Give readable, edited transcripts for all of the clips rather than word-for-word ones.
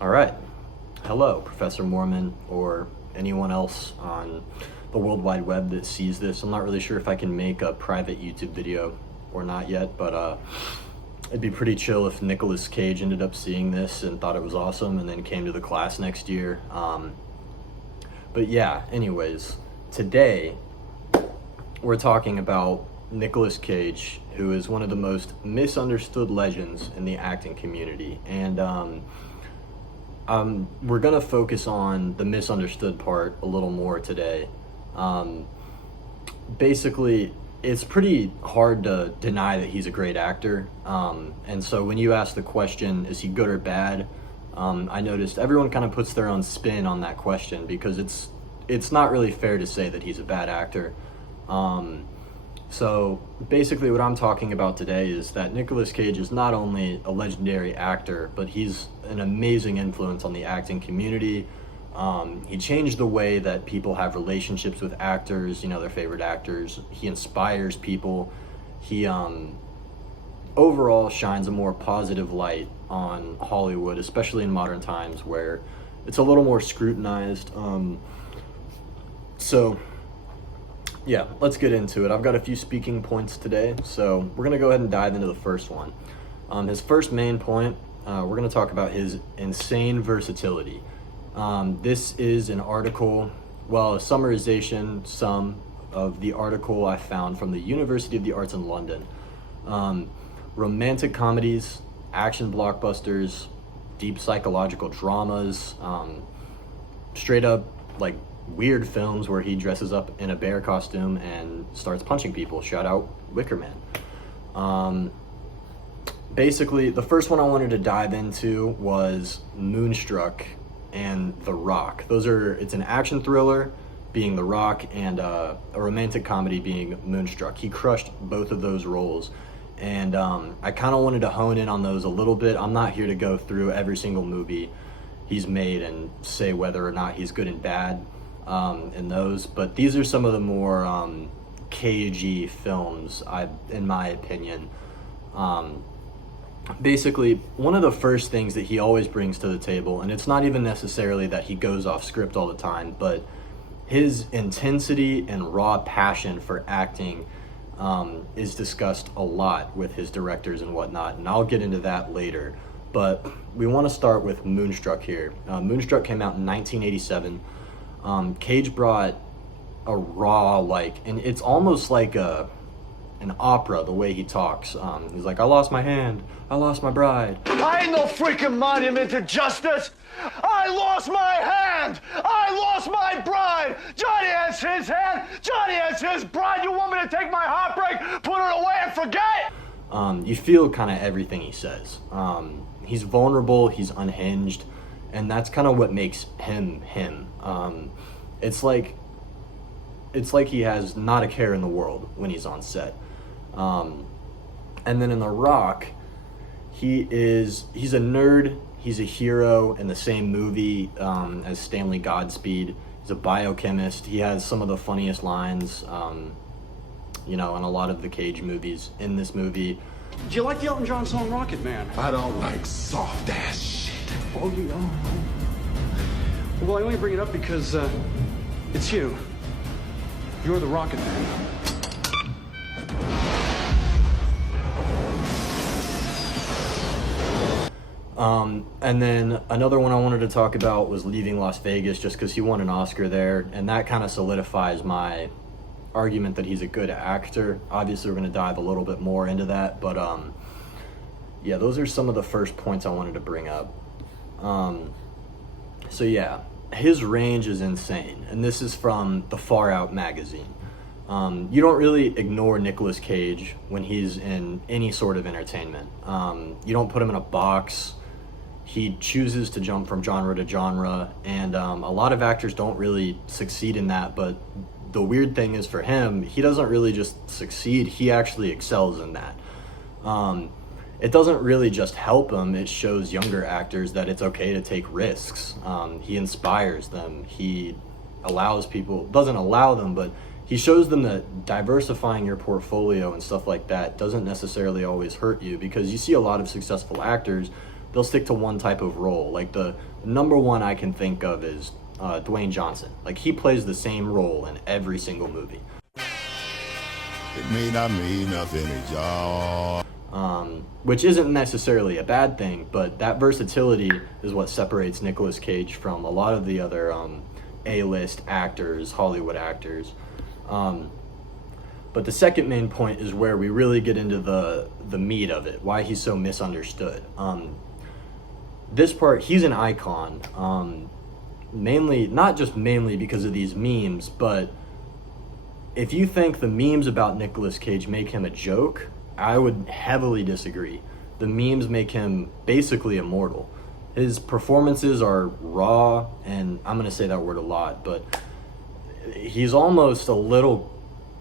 All right. Hello, Professor Mormon, or anyone else on the World Wide Web that sees this. I'm not really sure if I can make a private YouTube video or not yet, but it'd be pretty chill if Nicolas Cage ended up seeing this and thought it was awesome and then came to the class next year. But yeah, anyways, today we're talking about Nicolas Cage, who is one of the most misunderstood legends in the acting community. And we're gonna focus on the misunderstood part a little more today. Basically, it's pretty hard to deny that he's a great actor. And so when you ask the question, is he good or bad? I noticed everyone kind of puts their own spin on that question because it's not really fair to say that he's a bad actor. So basically what I'm talking about today is that Nicolas Cage is not only a legendary actor, but he's an amazing influence on the acting community. He changed the way that people have relationships with actors, their favorite actors. He inspires people. He overall shines a more positive light on Hollywood, especially in modern times where it's a little more scrutinized. So yeah, let's get into it. I've got a few speaking points today, so we're gonna go ahead and dive into the first one. His first main point, we're gonna talk about his insane versatility. This is an article, a summarization, of the article I found from the University of the Arts in London. Romantic comedies, action blockbusters, deep psychological dramas, straight up like weird films where he dresses up in a bear costume and starts punching people. Shout out Wicker Man. Basically, the first one I wanted to dive into was Moonstruck and The Rock. It's an action thriller being The Rock and a romantic comedy being Moonstruck. He crushed both of those roles. And I kind of wanted to hone in on those a little bit. I'm not here to go through every single movie he's made and say whether or not he's good and bad in those, but these are some of the more cagey films, in my opinion. Basically, one of the first things that he always brings to the table, and it's not even necessarily that he goes off script all the time, but his intensity and raw passion for acting is discussed a lot with his directors and whatnot, and I'll get into that later. But we want to start with Moonstruck here. Moonstruck came out in 1987. Cage brought a raw, and it's almost like an opera, the way he talks. He's like, I lost my hand, I lost my bride. I ain't no freaking monument to justice. I lost my hand, I lost my bride. Johnny has his hand, Johnny has his bride. You want me to take my heartbreak, put it away and forget? You feel kind of everything he says. He's vulnerable, he's unhinged, and that's kind of what makes him him. It's like he has not a care in the world when he's on set. And then in The Rock, he's a nerd, he's a hero in the same movie as Stanley Godspeed. He's a biochemist. He has some of the funniest lines, in a lot of the Cage movies. In this movie, Do you like the Elton John song Rocket Man? I don't like soft ass shit. Oh, you know. Well, I only bring it up because it's you. You're the Rocket Man. and then another one I wanted to talk about was Leaving Las Vegas, just because he won an Oscar there, and that kind of solidifies my argument that he's a good actor. Obviously, we're going to dive a little bit more into that, but yeah, those are some of the first points I wanted to bring up. So yeah, his range is insane, and this is from the Far Out magazine. You don't really ignore Nicolas Cage when he's in any sort of entertainment. You don't put him in a box. He chooses to jump from genre to genre, and a lot of actors don't really succeed in that, but the weird thing is for him, he doesn't really just succeed, he actually excels in that. It doesn't really just help him, it shows younger actors that it's okay to take risks. He inspires them, he allows people, doesn't allow them, but he shows them that diversifying your portfolio and stuff like that doesn't necessarily always hurt you, because you see a lot of successful actors they'll stick to one type of role. Like the number one I can think of is Dwayne Johnson. Like he plays the same role in every single movie. It may not mean nothing to y'all. Which isn't necessarily a bad thing, but that versatility is what separates Nicolas Cage from a lot of the other A-list actors, Hollywood actors. But the second main point is where we really get into the meat of it, why he's so misunderstood. This part, he's an icon, not just mainly because of these memes, but if you think the memes about Nicolas Cage make him a joke, I would heavily disagree. The memes make him basically immortal. His performances are raw, and I'm going to say that word a lot, but he's almost a little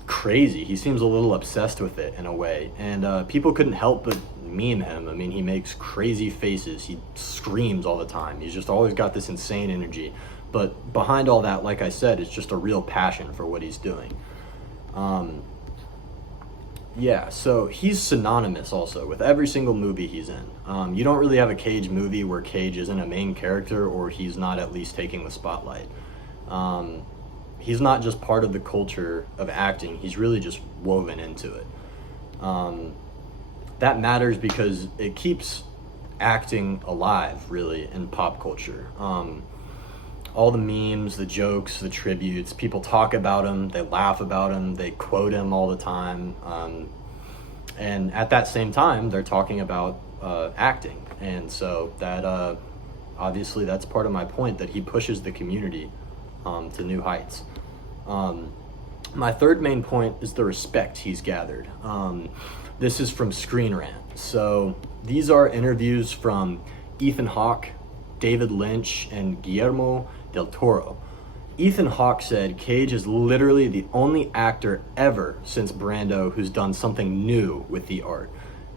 crazy. He seems a little obsessed with it in a way, and people couldn't help but meme him. I mean, he makes crazy faces. He screams all the time. He's just always got this insane energy. But behind all that, like I said, is just a real passion for what he's doing. Yeah, so he's synonymous also with every single movie he's in. You don't really have a Cage movie where Cage isn't a main character or he's not at least taking the spotlight. He's not just part of the culture of acting, he's really just woven into it. That matters because it keeps acting alive, really, in pop culture. All the memes, the jokes, the tributes, people talk about him, they laugh about him, they quote him all the time. And at that same time, they're talking about acting. And so that, obviously, that's part of my point, that he pushes the community to new heights. My third main point is the respect he's gathered. This is from Screen Rant. So these are interviews from Ethan Hawke, David Lynch, and Guillermo del Toro. Ethan Hawke said Cage is literally the only actor ever since Brando who's done something new with the art.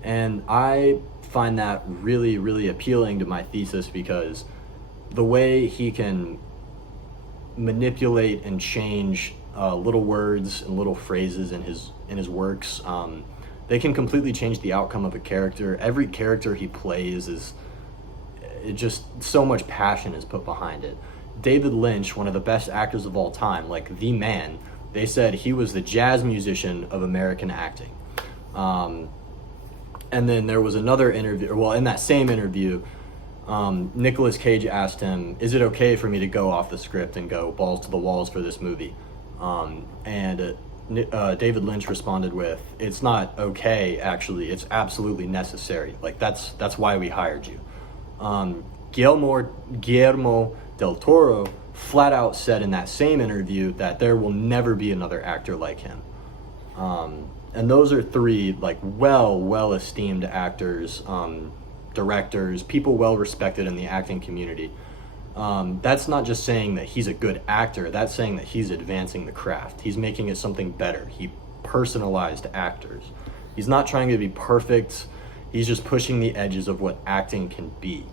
And I find that really, really appealing to my thesis because the way he can manipulate and change little words and little phrases in his works, they can completely change the outcome of a character. Every character he plays is just so much passion is put behind it. David Lynch, one of the best actors of all time, like the man, they said he was the jazz musician of American acting. And then there was another interview, well, in that same interview, Nicolas Cage asked him, is it okay for me to go off the script and go balls to the walls for this movie? And David Lynch responded with, it's not okay, actually, it's absolutely necessary. Like, that's why we hired you. Guillermo del Toro flat out said in that same interview that there will never be another actor like him. And those are three like well esteemed actors, directors, people well respected in the acting community. That's not just saying that he's a good actor, that's saying that he's advancing the craft. He's making it something better. He personalized actors. He's not trying to be perfect. He's just pushing the edges of what acting can be.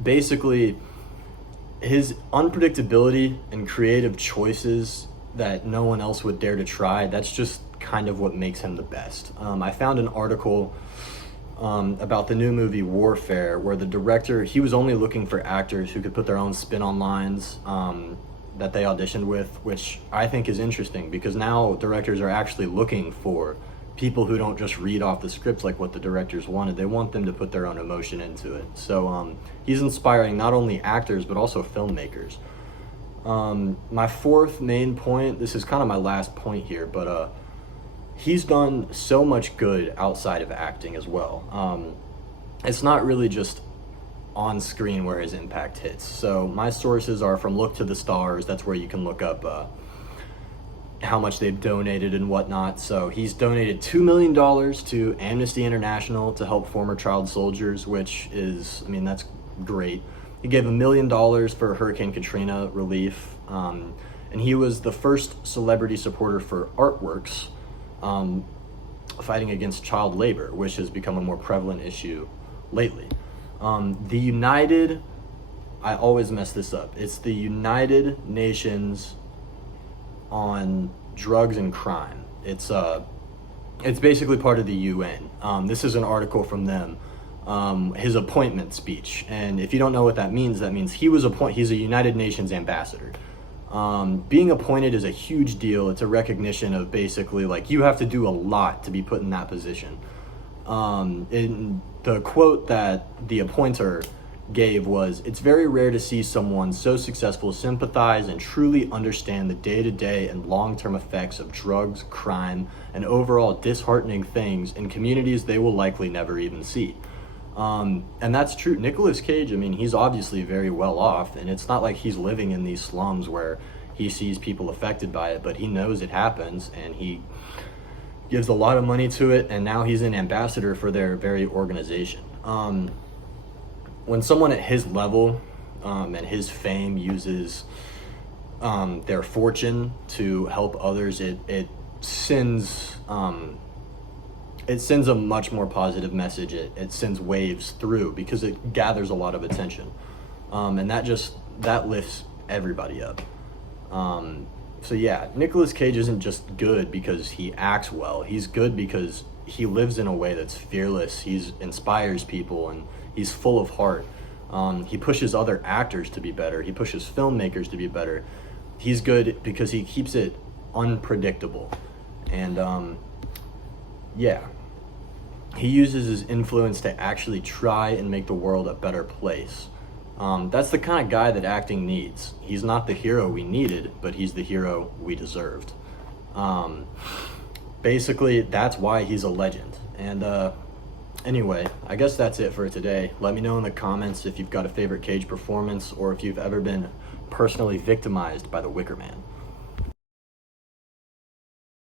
Basically, his unpredictability and creative choices that no one else would dare to try, that's just kind of what makes him the best. I found an article about the new movie Warfare, where the director, he was only looking for actors who could put their own spin on lines that they auditioned with, which I think is interesting because now directors are actually looking for people who don't just read off the script like what the directors wanted. They want them to put their own emotion into it. So he's inspiring not only actors but also filmmakers. My fourth main point, this is kind of my last point here, but he's done so much good outside of acting as well. It's not really just on screen where his impact hits. So my sources are from Look to the Stars. That's where you can look up how much they've donated and whatnot. So he's donated $2 million to Amnesty International to help former child soldiers, which is, I mean, that's great. He gave $1 million for Hurricane Katrina relief. And he was the first celebrity supporter for Artworks, fighting against child labor, which has become a more prevalent issue lately. The United, I always mess this up, it's the United Nations on Drugs and Crime. It's basically part of the UN. This is an article from them. his appointment speech. And if you don't know what that means he's a United Nations ambassador. Being appointed is a huge deal. It's a recognition of basically like you have to do a lot to be put in that position. In the quote that the appointer gave was, "It's very rare to see someone so successful sympathize and truly understand the day-to-day and long-term effects of drugs, crime, and overall disheartening things in communities they will likely never even see." And that's true. Nicolas Cage, I mean, he's obviously very well off, and it's not like he's living in these slums where he sees people affected by it, but he knows it happens, and he gives a lot of money to it, and now he's an ambassador for their very organization. When someone at his level and his fame uses their fortune to help others, it sends a much more positive message. It sends waves through because it gathers a lot of attention, and that lifts everybody up. So yeah, Nicolas Cage isn't just good because he acts well. He's good because he lives in a way that's fearless. He inspires people, and he's full of heart. He pushes other actors to be better. He pushes filmmakers to be better. He's good because he keeps it unpredictable. And yeah, he uses his influence to actually try and make the world a better place. That's the kind of guy that acting needs. He's not the hero we needed, but he's the hero we deserved. Basically, that's why he's a legend. And anyway, I guess that's it for today. Let me know in the comments if you've got a favorite Cage performance or if you've ever been personally victimized by the Wicker Man.